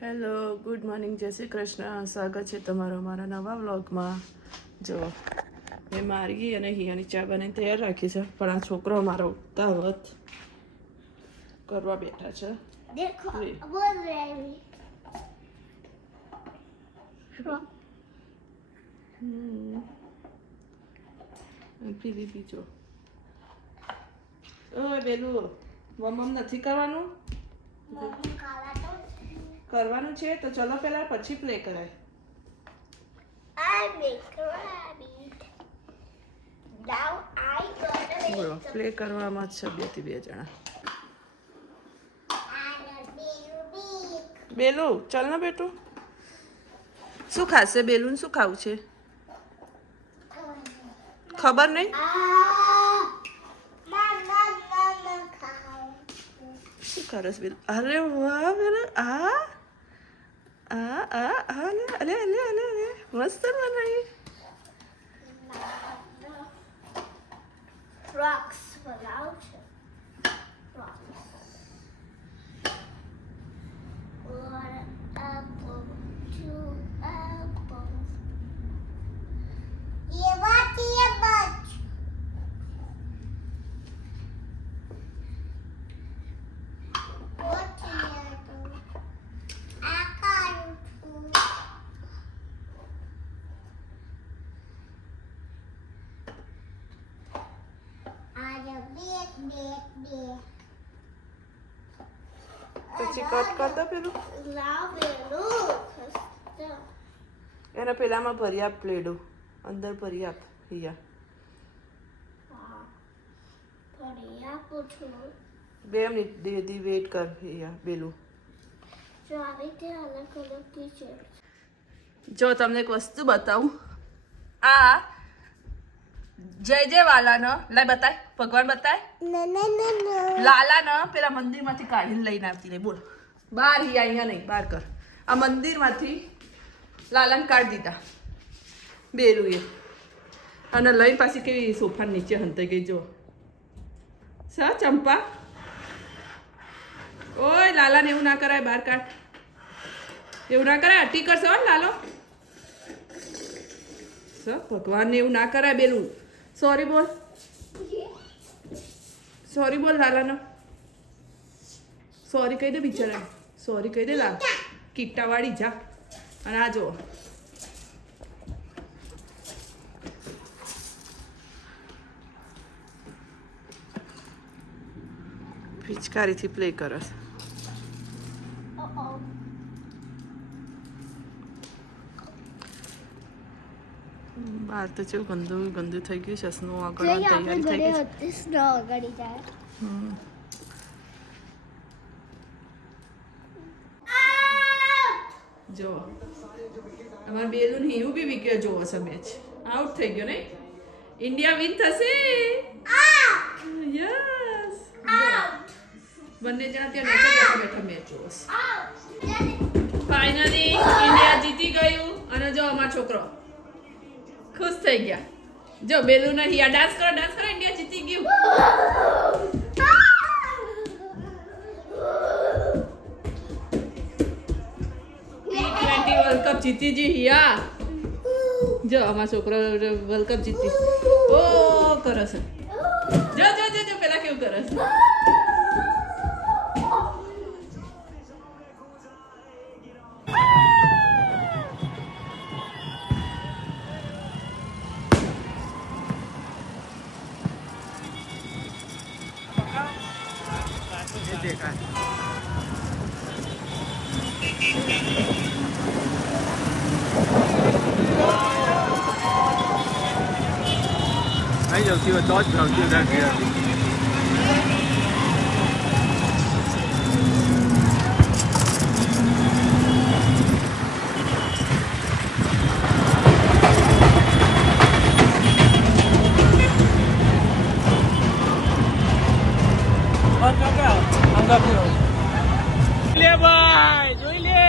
Hello, good morning, જય શ્રી કૃષ્ણ. સ્વાગત છે તમારો મારા નવા વ્લોગમાં. જો મેં મારી અને હિયાની ચા બનાવીને તૈયાર રાખી છે, પણ આ છોકરો મારો ઉતાવત કરવા બેઠા છે. પીવી પીજો. ઓય બેલું, મમ્મ નથી કરવાનું? કરવાનું છે તો ચલો પહેલા, પછી પ્લે કરાય. બોલો, પ્લે કરવામાં જ છે બે જણા. બેલું ચાલ ને બેટું. શું ખાશે બેલું? શું ખાવું છે ખબર નહીં. શું કરસ બેલું? અરે વાહ બેલું, આ અલે અલે અલે અલે મસ્ત બનાવી. Rocks without rocks. One apple, two apples. Yeah, what a bunch. What a apple. I can't. પછી કટ કર દો પેલું. એને પેલામાં ભરી આપ પ્લેડો, અંદર ભરી આપ. હિયા 2 મિનિટ દીદી વેટ કર. હિયા બેલું જો તમને એક વસ્તુ બતાવું. આ જય વાલાનો લાય બતાય, ભગવાન બતાય. લાલાનો પેલા મંદિરમાંથી કાઢીને લઈને આવતી રહી. બોલ બહાર. હિયા અહીંયા નહીં, બહાર કર. આ મંદિરમાંથી લાલાને કાઢી દીધા બેરું એ, અને લઈને પાછી કેવી સોફા નીચે હંતાઈ ગઈ. જો સર ચંપા, ઓય લાલાને એવું ના કરાય, બહાર કાઢ. એવું ના કરાય, અટી કરશે હો લાલો. સર ભગવાનને એવું ના કરાય બેલું. સોરી બોલ, સોરી બોલ લાલાનો. સોરી કહી દે બિચારા, સોરી કહી દે. લાલ કીટાવાળી જા. અને આ જો પિચકારીથી પ્લે કરસ. બહાર તો કેવું ગંદુ ગંદુ થઈ ગયું છે. સ્નો આગળ તૈયારી થઈ ગઈ છે. સ્નો આગળ જાય. જો અમારે બેલું ને એવું બી વિકેટ જોવો છે. મેચ આઉટ થઈ ગયો નહીં. ઇન્ડિયા વિન થશે. યસ, બંને જણા ત્યાં નીચે બેઠા બેઠા મેચ જોવો છે. ફાઇનલી ઇન્ડિયા જીતી ગયું. અને જો અમારો છોકરો ખુશ થઈ ગયા. જો બેલું ને હિયા ડાન્સ કરો, ડાન્સ કરો. ઇન્ડિયા જીતી ગયું. વર્લ્ડ કપ જીતી જી હિયા. જો અમારો છોકરો વર્લ્ડ કપ જીતી. ઓ કરે છે. જો જો જો જો પેલા કેવું કરે છે. Aí eu tive todos os dias aqui. લે ભાઈ જોઈ લે.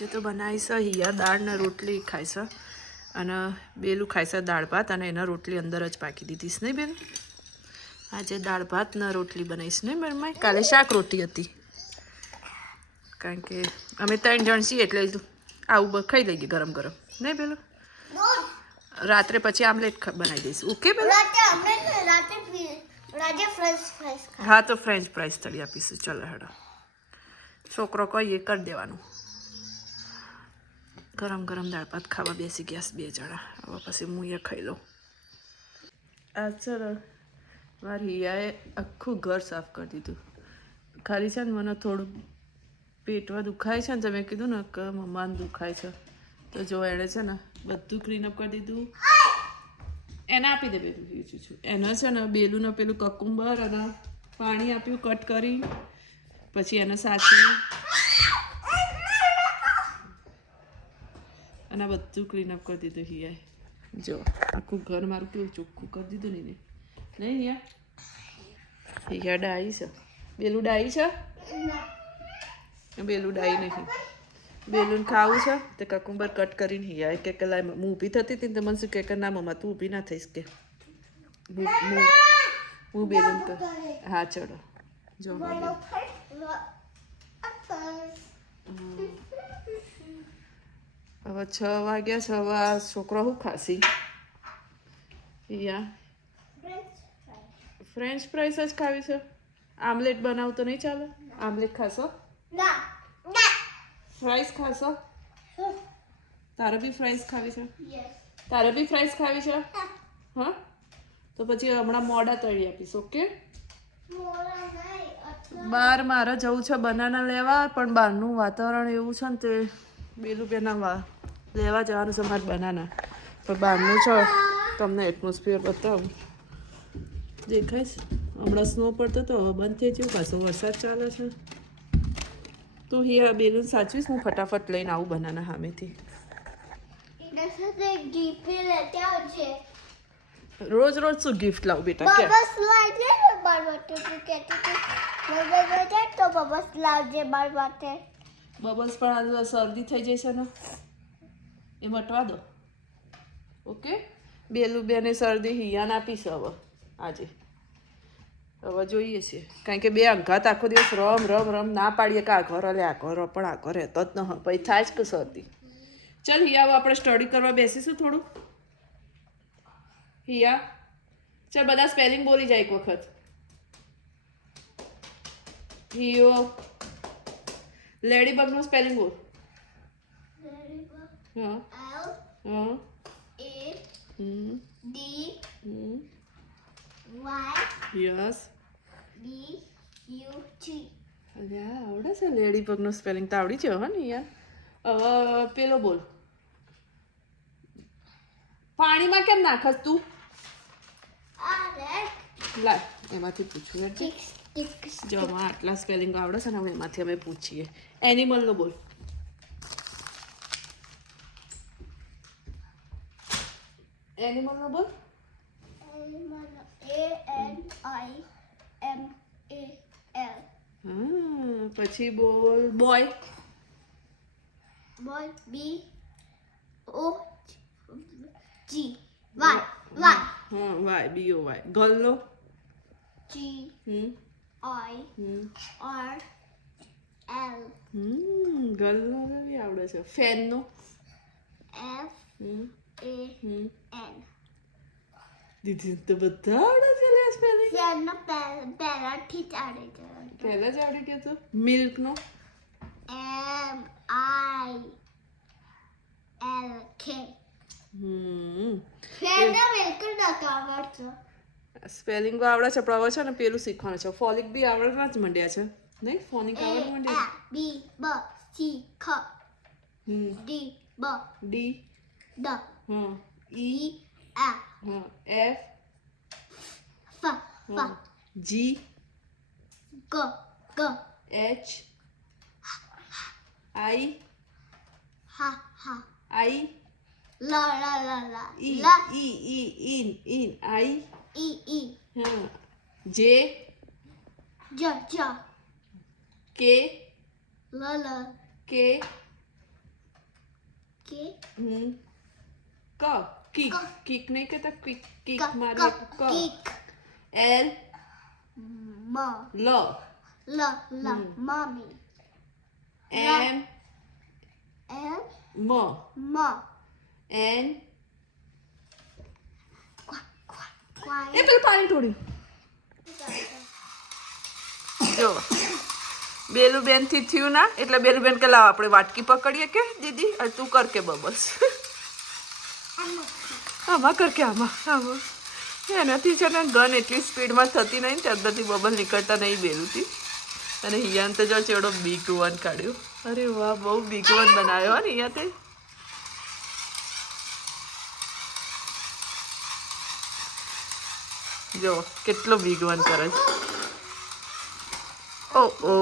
આજે તો બનાવી છે હિયા દાળ ને રોટલી ખાય છે અને બેલું ખાય છે દાળ ભાત અને એના રોટલી અંદર જ પાકી દીધીશ નહીં બેન. આજે દાળ ભાત ને રોટલી બનાવીશ નહીં બેન. કાલે શાક રોટી હતી કારણ કે અમે 3 જણ છીએ એટલે આવું ખાઈ લઈએ ગરમ ગરમ નહીં પેલું. રાત્રે પછી આમલેટ બનાવી દઈશ. ઓકે પેલું હા તો ફ્રેન્ચ ફ્રાઈસ તળી આપીશું. ચલો હેડો છોકરો કહીએ કરી દેવાનું. ગરમ ગરમ દાળ ભાત ખાવા બેસી ગયા 2 જણા. હવે પછી હું એ ખાઈ લઉં. આ ચલો મારી હિયાએ આખું ઘર સાફ કરી દીધું. ખાલી છે ને મને થોડું પેટમાં દુખાય છે ને તો મેં કીધું ને કે મમ્માને દુખાય છે તો જો એણે છે ને બધું ક્લીનઅપ કરી દીધું. એને આપી દે પેલું છું એને છે ને બેલું ને પેલું કકુંબર અને પાણી આપ્યું કટ કરી પછી એને સાચી અને બધું ક્લીનઅપ કરી દીધું હિયાએ. જો આખું ઘર મારું કેવું ચોખ્ખું કરી દીધું ને નહીં હિયા ડાઈ છે. બેલું ડાઈ છે બેલું ડાઈ નહીં. બેલું ખાવું છે તે કકુંબર કટ કરીને હિયા કે કલાઈ હું ઊભી થતી હતી તો મને શું કે ના મમ્મા તું ઊભી ના થઈશ કે હું બેલું કર. હા ચલો જો હવે 6 વાગ્યા છે. હવે આ છોકરો શું ખાસી હિયા ફ્રેન્ચ ફ્રાઈસ જ ખાવી છે. આમલેટ બનાવું તો નહીં ચાલે? આમલેટ ખાશો? ફ્રાઈસ ખાશો? તારે બી ફ્રાઈસ ખાવી છે? તારે બી ફ્રાઈસ ખાવી છે? હા તો પછી હમણાં મોડા તળી આપીશ. ઓકે બહાર મારે જવું છે બનાના લેવા પણ બહારનું વાતાવરણ એવું છે ને તે બેલું બેના લેવા જવાનું છે મારે બનાના પણ બહારનું છે. તમને એટમોસ્ફિયર બતાવું દેખાઈશ. હમણાં સ્નો પડતો તો હવે બંધ થઈ ગયું પાછો વરસાદ ચાલે છે. તો હિયા બેલુન સાચવીશ હું ફટાફટ લઈને આવું બનાના સામેથી. રોજ રોજ શું ગિફ્ટ લાવું બેટા? બબલ્સ પણ આ શરદી થઈ જશે ને એ મટવા દો. ઓકે બેલું બેને શરદી હિયાને આપીશ હવે આજે. હવે જોઈએ છીએ કારણ કે 2 અંઘાત આખો દિવસ રમ રમ રમ ના પાડીએ કે આ ઘર લે આ ઘર પણ આ ઘર રહેતો જ ન હોય પછી થાય જ કે શરદી. ચાલ હિયા હવે આપણે સ્ટડી કરવા બેસીશું થોડું. હિયા ચાલ બધા સ્પેલિંગ બોલી જાય એક વખત. હિયો લેડીબગનું સ્પેલિંગ બોલ. હા હા યસ અલ્યા આવડે છે લેડીબગનું સ્પેલિંગ તો આવડી છે હા ને યાર. હવે પેલો બોલ. પાણીમાં કેમ નાખસ તું? લાય એમાંથી પૂછું યાર. જો આટલા સ્પેલિંગ આવડે છે ને હવે એમાંથી અમે પૂછીએ. એનિમલનો બોલ. એનિમલનો બોલ. પછી બોલ બોય. હા વાય BOY. ગર્લનો ગર્લનો બી આવડે છે. ફેનનો દીદી તો બધા આવડે છે લે સ્પેલિંગ. પહેલાથી જ આવડે છે. પહેલા જ આવડી ગયો તો. મિલ્કનો MILK. સ્પેલિંગ આવડે છે પણ હવે છે ને પેલું શીખવાનું છે. ફોલિક બી આવડવા જ માંડ્યા છે નહીં? ફોનિક આવડવા માંડ્યા. D હા E હા F G H I in I હા J K કે ક કિક કિક નહીં કહેતા કિક કિક ક મારે ક કિક એલ મ લ લ મમ્મી એમ એમ મ મ એન ક્વાય એ પેલું પાણી ઢોળ્યું જો બેલું બેન થી થયું ના એટલે બેલું બેન કે લાવ આપણે વાટકી પકડીએ કે દીદી અને તું કર કે બબલ્સ આમાં કર કે આમાં એનાથી છે ને ગન એટલી સ્પીડમાં થતી નહીં ને ત્યારથી બબલ નીકળતા નહીં બેલુંથી અને હિયાન તો જો ચેવડો બિગ વન કાઢ્યો અરે વાહ બહુ બિગ વન બનાવ્યો ને અહીંયા તે જો કેટલો બિગ વન કરે છે ઓ ઓ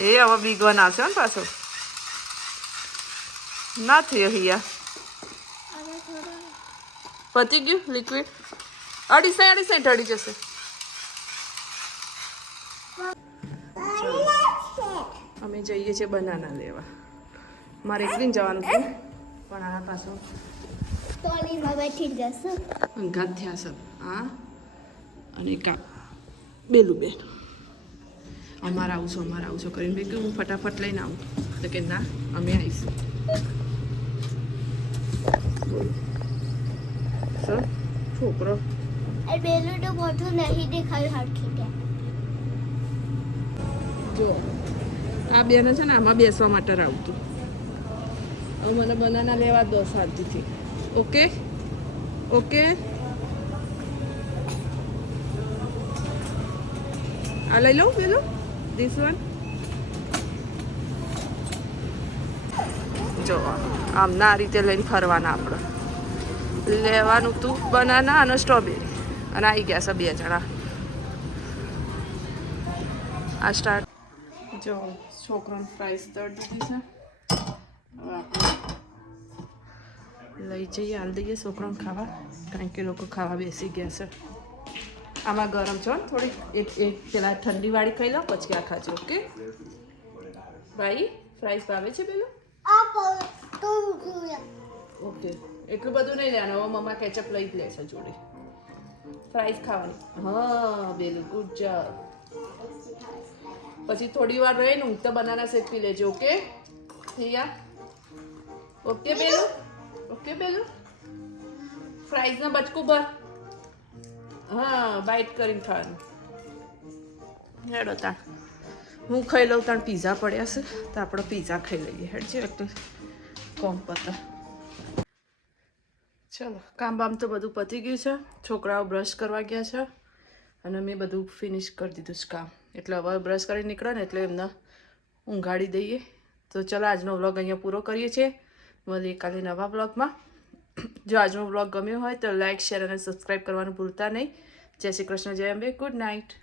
એ હવે બિગ વન આવશે ને પાછો ના થયો હિયા પતી ગયું લિક્વિડ અઢી ઢળી જશે અમે જઈએ છીએ બનાના લેવા મારે એકલીને જવાનું છે પણ આના પાછો ટોલીમાં બેઠી જશું અંગાત થયા સર હા અને બેલું બેન અમારે આવું કરીને મેં કહ્યું હું ફટાફટ લઈને આવું તો કે ના અમે આવીશું સર છોકરો એ બેલું તો મોટું નહીં દેખાયું હરખી દે જો આ બેને છે ને આમાં બેસવા માટે આવતું હવે મને બનાના લેવા દો શાંતિથી ઓકે ઓકે આ લઈ લઉં પેલું ધીસ વન જો આમના આ રીતે લઈને ફરવાના આપણે લેવાનું તું બનાના અને સ્ટ્રોબેરી અને આવી ગયા છે 2 જણા આ સ્ટાર્ટ જો છોકરાને પ્રાઇસ દળ દીધી છે હવે આપણે લઈ જઈએ હાલ દઈએ છોકરાને ખાવા કારણ કે લોકો ખાવા બેસી ગયા છે આમાં ગરમ છો ને થોડી એક પેલા ઠંડીવાળી ખાઈ લો પછી આ ખાજો ઓકે ભાઈ ફ્રાઈસ ભાવે છે પેલું ઓકે એટલું બધું નહીં લેવાનું હવે મમ્મા કેચઅપ લઈ જ લેશે જોડે ફ્રાઈસ ખાવાની હા બેલું ગુડ જોબ પછી થોડી વાર રહે ને તો બનાના શેક પી લેજો ઓકે હિયા ઓકે બેલું ફ્રાઈઝના બચકું ભર હા બાઈટ કરીને ખાવાનું હેડો તાણ હું ખાઈ લઉં તાણ પીઝા પડ્યા છે તો આપણે પીઝા ખાઈ લઈએ હેડ છે એટલે કોમ પતા ચલો કામ બામ તો બધું પતી ગયું છે છોકરાઓ બ્રશ કરવા ગયા છે અને મેં બધું ફિનિશ કરી દીધું છે કામ એટલે હવે બ્રશ કરી નીકળે ને એટલે એમને ઊંઘાડી દઈએ તો ચલો આજનો વ્લોગ અહીંયા પૂરો કરીએ છીએ મળીએ કાલે નવા વ્લોગમાં જો આજનો વ્લોગ ગમ્યો હોય તો લાઇક શેર અને સબસ્ક્રાઈબ કરવાનું ભૂલતા નહીં જય શ્રી કૃષ્ણ જય અંબે ગુડ નાઇટ